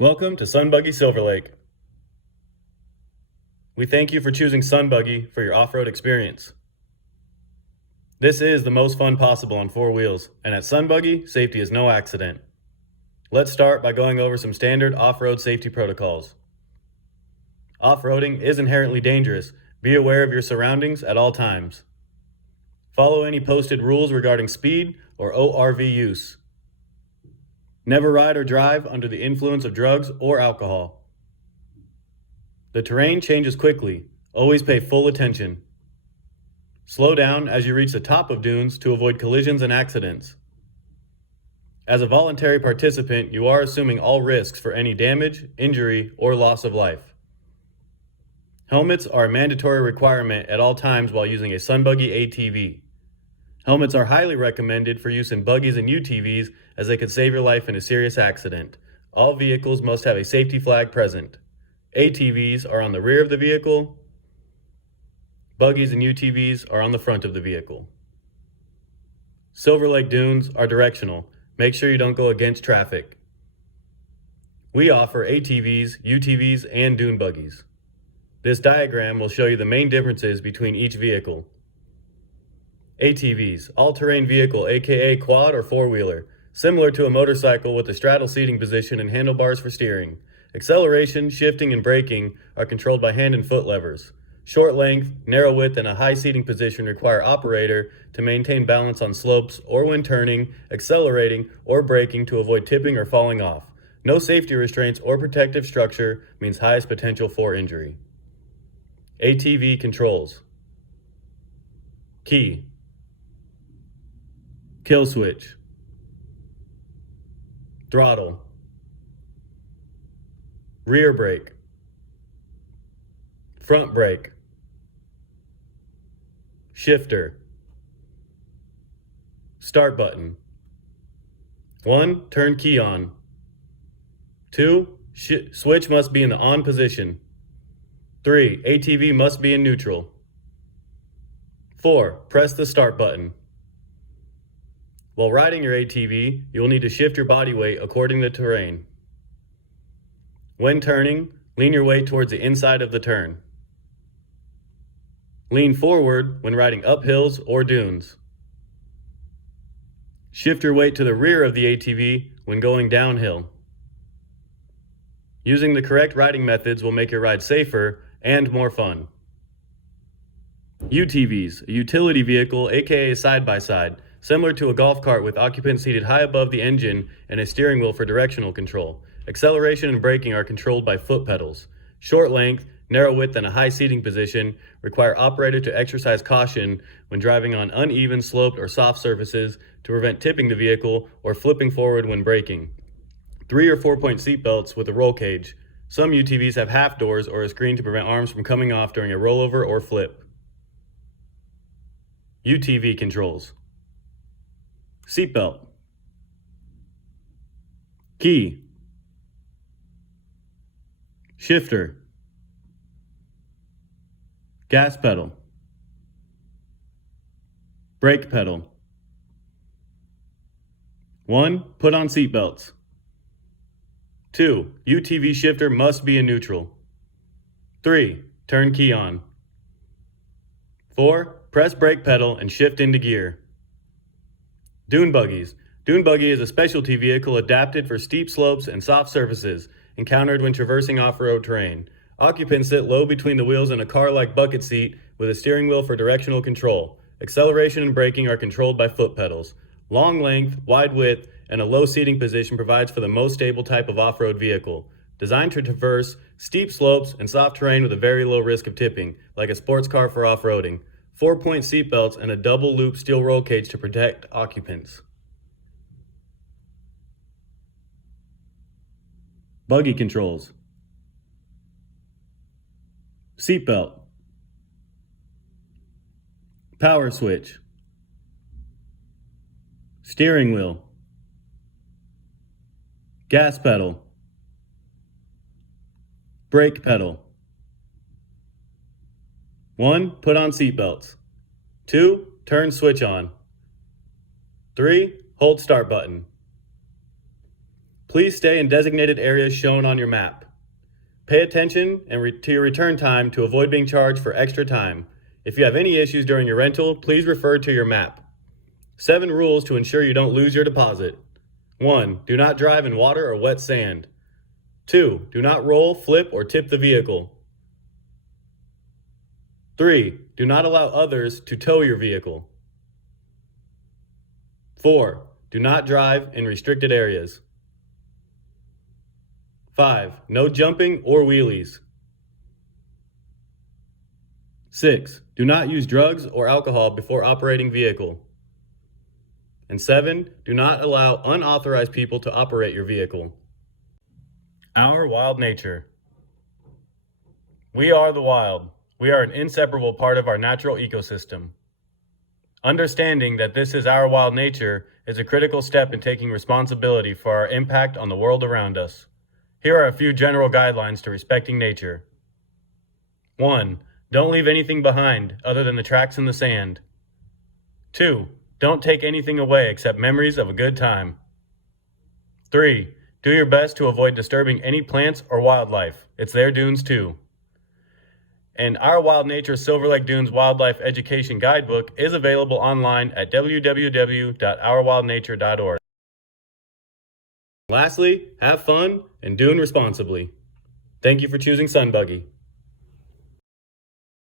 Welcome to SunBuggy Silver Lake. We thank you for choosing SunBuggy for your off-road experience. This is the most fun possible on four wheels, and at SunBuggy, safety is no accident. Let's start by going over some standard off-road safety protocols. Off-roading is inherently dangerous. Be aware of your surroundings at all times. Follow any posted rules regarding speed or ORV use. Never ride or drive under the influence of drugs or alcohol. The terrain changes quickly. Always pay full attention. Slow down as you reach the top of dunes to avoid collisions and accidents. As a voluntary participant, you are assuming all risks for any damage, injury, or loss of life. Helmets are a mandatory requirement at all times while using a SunBuggy ATV. Helmets are highly recommended for use in buggies and UTVs as they could save your life in a serious accident. All vehicles must have a safety flag present. ATVs are on the rear of the vehicle. Buggies and UTVs are on the front of the vehicle. Silver Lake dunes are directional. Make sure you don't go against traffic. We offer ATVs, UTVs, and dune buggies. This diagram will show you the main differences between each vehicle. ATVs, all-terrain vehicle, aka quad or four-wheeler, similar to a motorcycle with a straddle seating position and handlebars for steering. Acceleration, shifting, and braking are controlled by hand and foot levers. Short length, narrow width, and a high seating position require operator to maintain balance on slopes or when turning, accelerating, or braking to avoid tipping or falling off. No safety restraints or protective structure means highest potential for injury. ATV controls. Key. Kill switch. Throttle. Rear brake. Front brake. Shifter. Start button. 1. Turn key on. 2. Switch must be in the on position. 3. ATV must be in neutral. 4. Press the start button. While riding your ATV, you will need to shift your body weight according to the terrain. When turning, lean your weight towards the inside of the turn. Lean forward when riding up hills or dunes. Shift your weight to the rear of the ATV when going downhill. Using the correct riding methods will make your ride safer and more fun. UTVs, a utility vehicle, aka side-by-side, similar to a golf cart with occupants seated high above the engine and a steering wheel for directional control. Acceleration and braking are controlled by foot pedals. Short length, narrow width, and a high seating position require operator to exercise caution when driving on uneven, sloped, or soft surfaces to prevent tipping the vehicle or flipping forward when braking. 3 or 4-point seat belts with a roll cage. Some UTVs have half doors or a screen to prevent arms from coming off during a rollover or flip. UTV controls. Seatbelt. Key. Shifter. Gas pedal. Brake pedal. 1. Put on seatbelts. 2. UTV shifter must be in neutral. 3. Turn key on. 4. Press brake pedal and shift into gear. Dune buggies. Dune buggy is a specialty vehicle adapted for steep slopes and soft surfaces, encountered when traversing off-road terrain. Occupants sit low between the wheels in a car-like bucket seat with a steering wheel for directional control. Acceleration and braking are controlled by foot pedals. Long length, wide width, and a low seating position provides for the most stable type of off-road vehicle. Designed to traverse steep slopes and soft terrain with a very low risk of tipping, like a sports car for off-roading. 4-point seat belts and a double loop steel roll cage to protect occupants. Buggy controls. Seatbelt. Power switch. Steering wheel. Gas pedal. Brake pedal. 1. Put on seatbelts. 2. Turn switch on. 3. Hold start button. Please stay in designated areas shown on your map. Pay attention to your return time to avoid being charged for extra time. If you have any issues during your rental, please refer to your map. 7 rules to ensure you don't lose your deposit. 1. Do not drive in water or wet sand. 2. Do not roll, flip, or tip the vehicle. 3. Do not allow others to tow your vehicle. 4. Do not drive in restricted areas. 5. No jumping or wheelies. 6. Do not use drugs or alcohol before operating vehicle. And 7. Do not allow unauthorized people to operate your vehicle. Our wild nature. We are the wild. We are an inseparable part of our natural ecosystem. Understanding that this is our wild nature is a critical step in taking responsibility for our impact on the world around us. Here are a few general guidelines to respecting nature. 1. Don't leave anything behind other than the tracks in the sand. 2. Don't take anything away except memories of a good time. 3. Do your best to avoid disturbing any plants or wildlife. It's their dunes too. And our Wild Nature Silver Lake Dunes Wildlife Education Guidebook is available online at www.ourwildnature.org. Lastly, have fun and dune responsibly. Thank you for choosing SunBuggy.